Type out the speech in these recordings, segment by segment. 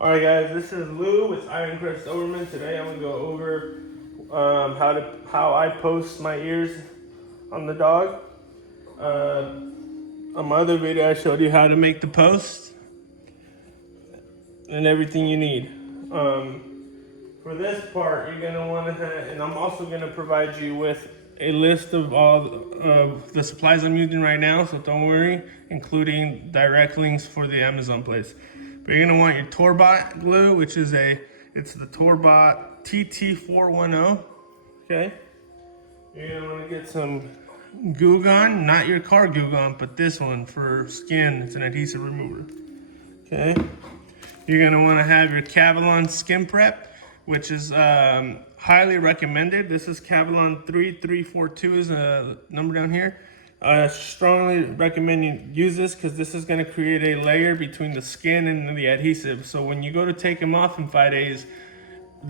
Alright guys, this is Lou with Iron Crest Dobermann. Today I'm going to go over how I post my ears on the dog. On my other video I showed you how to make the post and everything you need. For this part you're going to want to have, and I'm also going to provide you with a list of all of the supplies I'm using right now, so don't worry, including direct links for the Amazon place. But you're gonna want your Torbot glue, which is it's the Torbot TT410, okay? You're gonna wanna get some Goo Gone, not your car Goo Gone, but this one for skin. It's an adhesive remover, okay? You're gonna wanna have your Cavalon Skin Prep, which is highly recommended. This is Cavalon 3342 is a number down here. I strongly recommend you use this because this is going to create a layer between the skin and the adhesive. So when you go to take them off in 5 days,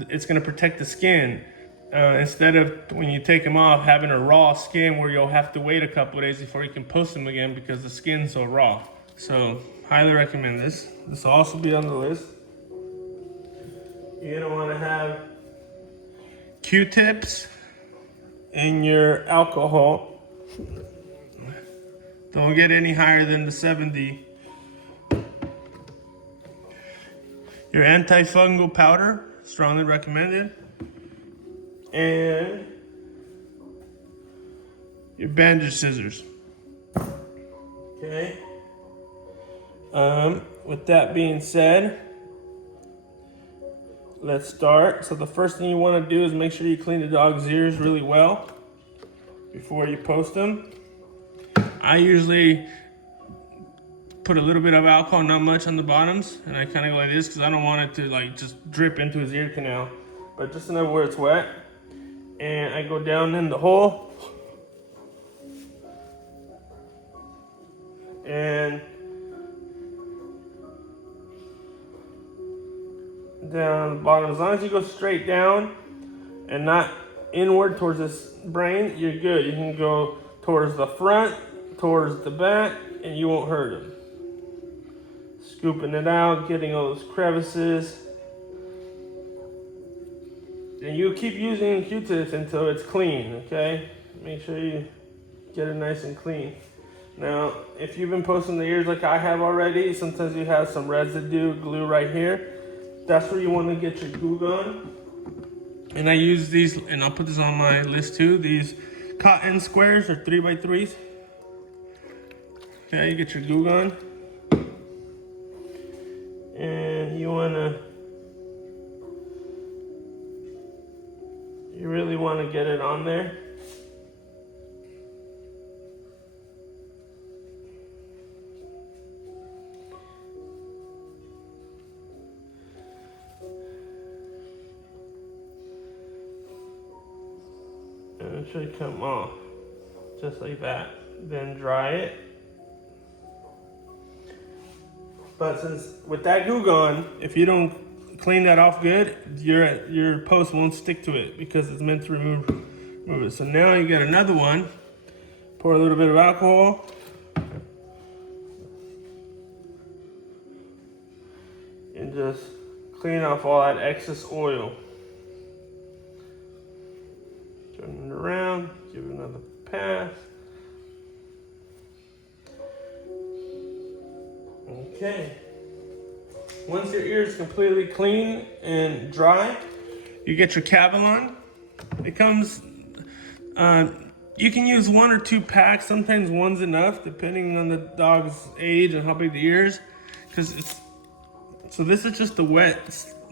it's going to protect the skin. Instead of when you take them off having a raw skin where you'll have to wait a couple of days before you can post them again because the skin's so raw. So highly recommend this. This will also be on the list. You're going to want to have Q-tips and your alcohol. Don't get any higher than the 70. Your antifungal powder, strongly recommended. And your bandage scissors. Okay. With that being said, let's start. So the first thing you want to do is make sure you clean the dog's ears really well before you post them. I usually put a little bit of alcohol, not much on the bottoms, and I kind of go like this because I don't want it to like just drip into his ear canal, but just enough where it's wet. And I go down in the hole and down the bottom. As long as you go straight down and not inward towards this brain, you're good. You can go towards the front, towards the back, and you won't hurt him. Scooping it out, getting all those crevices. And you keep using Q-tips until it's clean, okay? Make sure you get it nice and clean. Now, if you've been posting the ears like I have already, sometimes you have some residue glue right here. That's where you want to get your Goo Gone. And I use these, and I'll put this on my list too, these cotton squares or 3x3s. Okay, you get your Goo Gone. And you really want to get it on there. And it should come off just like that. Then dry it. But since with that Goo Gone, if you don't clean that off good, your post won't stick to it because it's meant to remove it. So now you get another one. Pour a little bit of alcohol. And just clean off all that excess oil. Turn it around, give it another pass. Okay. Once your ear is completely clean and dry, you get your Cavalon. It comes, you can use 1 or 2 packs. Sometimes one's enough, depending on the dog's age and how big the ear is. So this is just a wet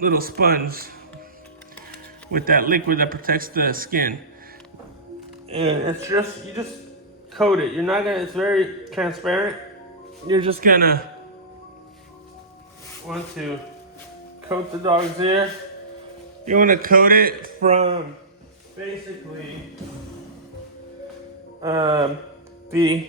little sponge with that liquid that protects the skin. And you just coat it. It's very transparent. You're just gonna want to coat the dog's ear. You want to coat it from basically the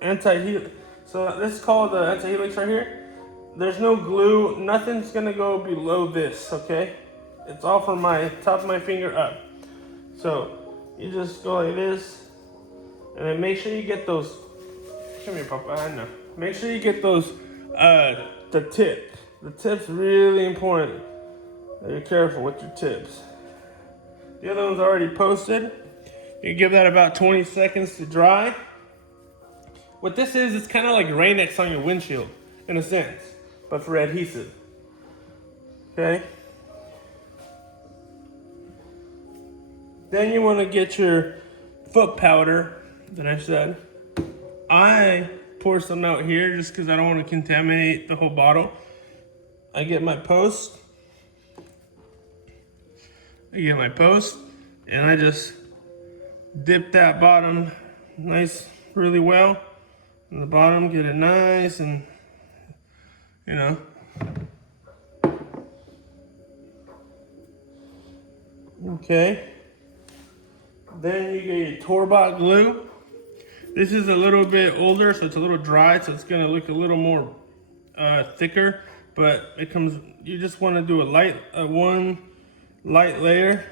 anti-helix. So this is called the anti-helix right here. There's no glue. Nothing's gonna go below this, okay? It's all from my top of my finger up. So you just go like this, and then make sure you get those. Come here, Papa. I know. Make sure you get those the tip. The tip's really important. Be careful with your tips. The other one's already posted. You give that about 20 seconds to dry. What this is, it's kind of like Rain-X on your windshield, in a sense, but for adhesive. Okay? Then you want to get your foot powder that I said. I pour some out here just because I don't want to contaminate the whole bottle. I get my post. And I just dip that bottom nice, really well. And the bottom, get it nice and, you know. Okay. Then you get your Torbot glue. This is a little bit older, so it's a little dry, so it's gonna look a little more thicker, but it comes, you just wanna do one light layer.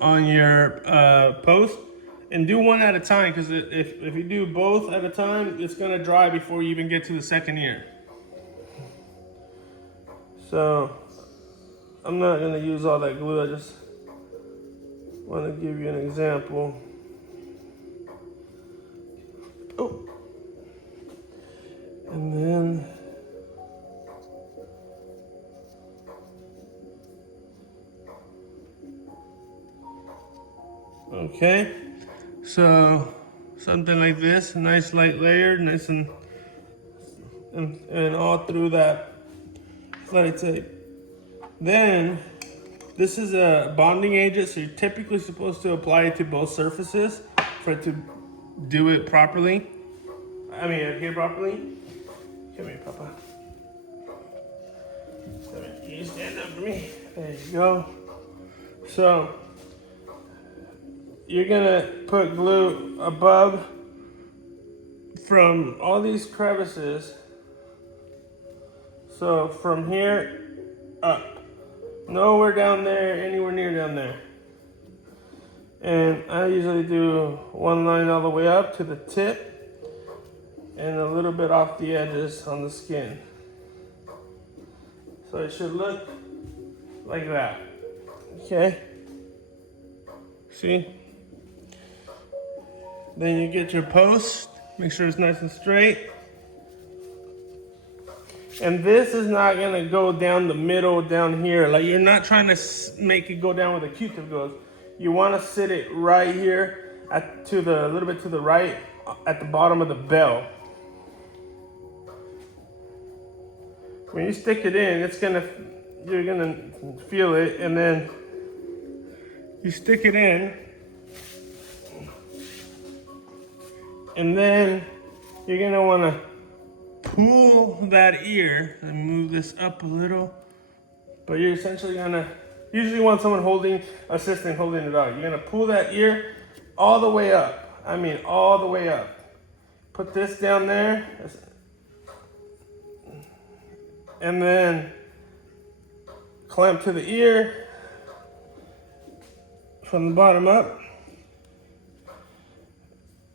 On your post, and do one at a time, because if you do both at a time, it's gonna dry before you even get to the second ear. So I'm not gonna use all that glue, I just want to give you an example. Oh, and then okay, so something like this, a nice light layer, nice and all through that slide tape. Then this is a bonding agent, so you're typically supposed to apply it to both surfaces for it to do it properly. I mean, adhere properly. Come here, Papa. You stand up for me. There you go. So you're gonna put glue above from all these crevices. So from here up, nowhere down there, anywhere near down there. And I usually do one line all the way up to the tip and a little bit off the edges on the skin. So it should look like that, okay? See? Then you get your post, make sure it's nice and straight. And this is not gonna go down the middle down here. Like, you're not trying to make it go down where the Q-tip goes. You wanna sit it right here a little bit to the right at the bottom of the bell. When you stick it in, you're gonna feel it, and then you stick it in, and then you're gonna wanna pull that ear and move this up a little, but you're essentially gonna, usually want someone assistant holding it out. You're gonna pull that ear all the way up. I mean, all the way up. Put this down there, and then clamp to the ear from the bottom up.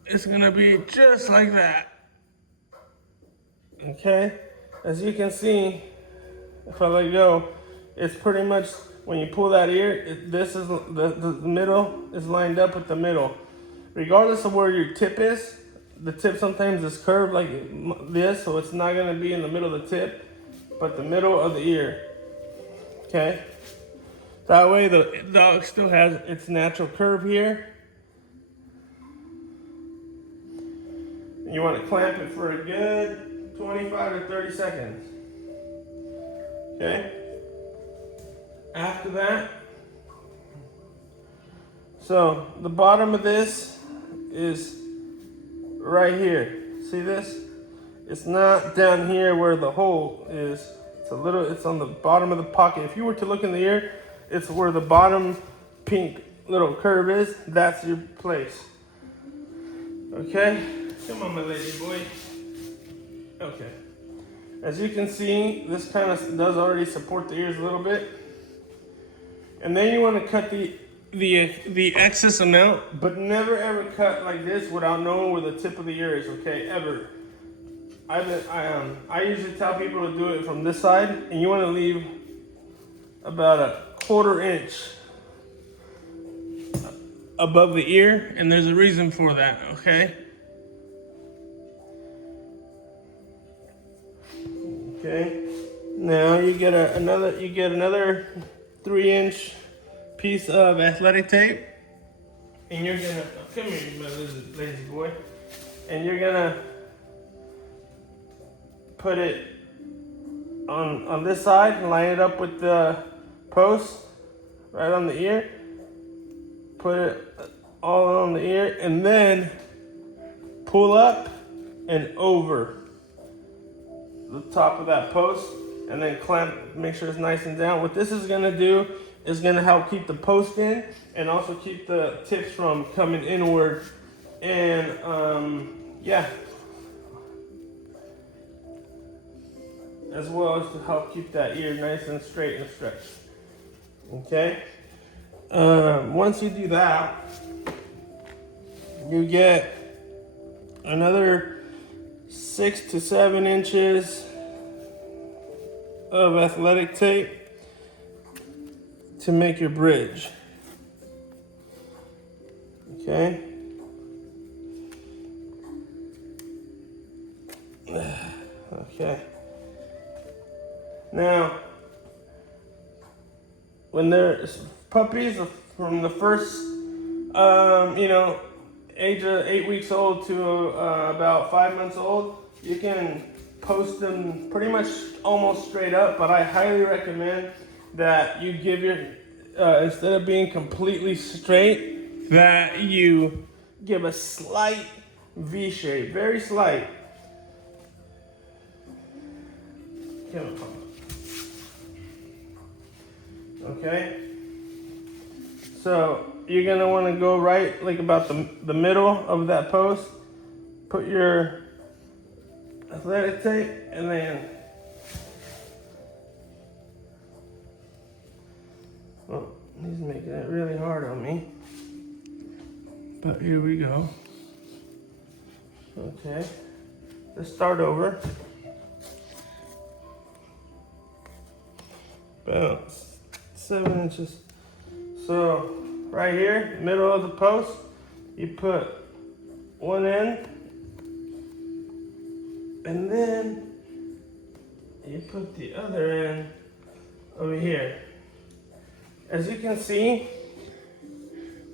It's gonna be just like that. Okay, as you can see, if I let go, it's pretty much, when you pull that ear, this is the middle is lined up with the middle. Regardless of where your tip is, the tip sometimes is curved like this, so it's not gonna be in the middle of the tip, but the middle of the ear, okay? That way the dog still has its natural curve here. You wanna clamp it for a good 25 to 30 seconds, okay? After that, so the bottom of this is right here. See this? It's not down here where the hole is. It's on the bottom of the pocket. If you were to look in the ear, it's where the bottom pink little curve is. That's your place. Okay? Come on, my lady boy. Okay. As you can see, this kind of does already support the ears a little bit. And then you want to cut the the excess amount, but never ever cut like this without knowing where the tip of the ear is. Okay, ever. I usually tell people to do it from this side, and you want to leave about a 1/4 inch above the ear, and there's a reason for that. Okay. Okay. Now you get another 3-inch piece of athletic tape, and you're gonna come here, you lazy boy, and you're gonna put it on this side, line it up with the post right on the ear, put it all on the ear, and then pull up and over the top of that post, and then clamp, make sure it's nice and down. What this is gonna do is gonna help keep the post in, and also keep the tips from coming inward, and yeah, as well as to help keep that ear nice and straight and stretched. Okay. Once you do that, you get another 6 to 7 inches of athletic tape to make your bridge. Okay. Okay. Now, when they're puppies from the first, age of 8 weeks old to about 5 months old, you can post them pretty much almost straight up, but I highly recommend that you give your, instead of being completely straight, that you give a slight V shape, very slight. Okay, so you're gonna want to go right, like about the middle of that post, put your athletic tape, and then he's making it really hard on me, but here we go. Okay, let's start over. About 7 inches. So right here, middle of the post, you put one end, and then you put the other end over here. As you can see,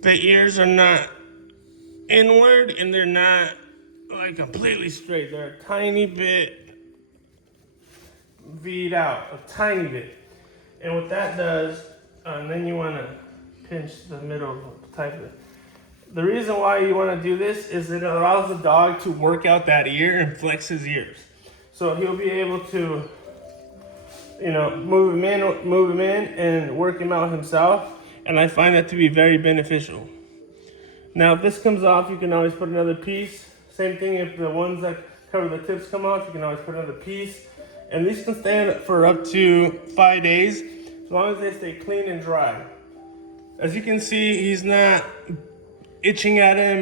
the ears are not inward, and they're not like completely straight. They're a tiny bit V'd out, a tiny bit. And what that does, and then you want to pinch the middle type of. The reason why you want to do this is it allows the dog to work out that ear and flex his ears. So he'll be able to, move him in and work him out himself. And I find that to be very beneficial. Now, if this comes off, you can always put another piece. Same thing if the ones that cover the tips come off, you can always put another piece. And these can stand for up to 5 days, as long as they stay clean and dry. As you can see, he's not itching at him,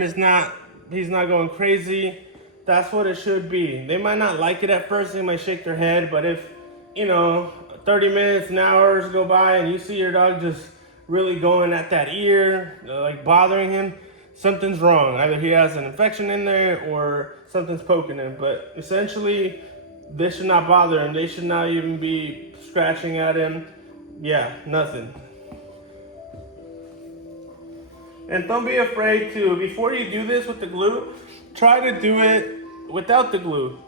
he's not going crazy. That's what it should be. They might not like it at first, they might shake their head, but if, 30 minutes, an hour go by and you see your dog just really going at that ear, like bothering him, something's wrong. Either he has an infection in there or something's poking him, but essentially, this should not bother him. They should not even be scratching at him. Yeah, nothing. And don't be afraid to, before you do this with the glue, try to do it without the glue.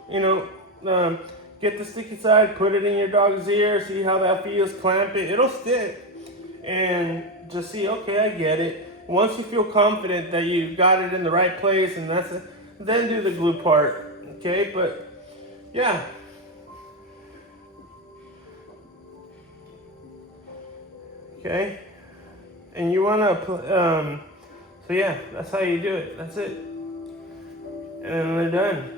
Get the sticky side, put it in your dog's ear, see how that feels, clamp it. It'll stick. And just see, okay, I get it. Once you feel confident that you got it in the right place, and that's it, then do the glue part. Okay, but yeah. Okay. And you want to, so yeah, that's how you do it. That's it. And then they're done.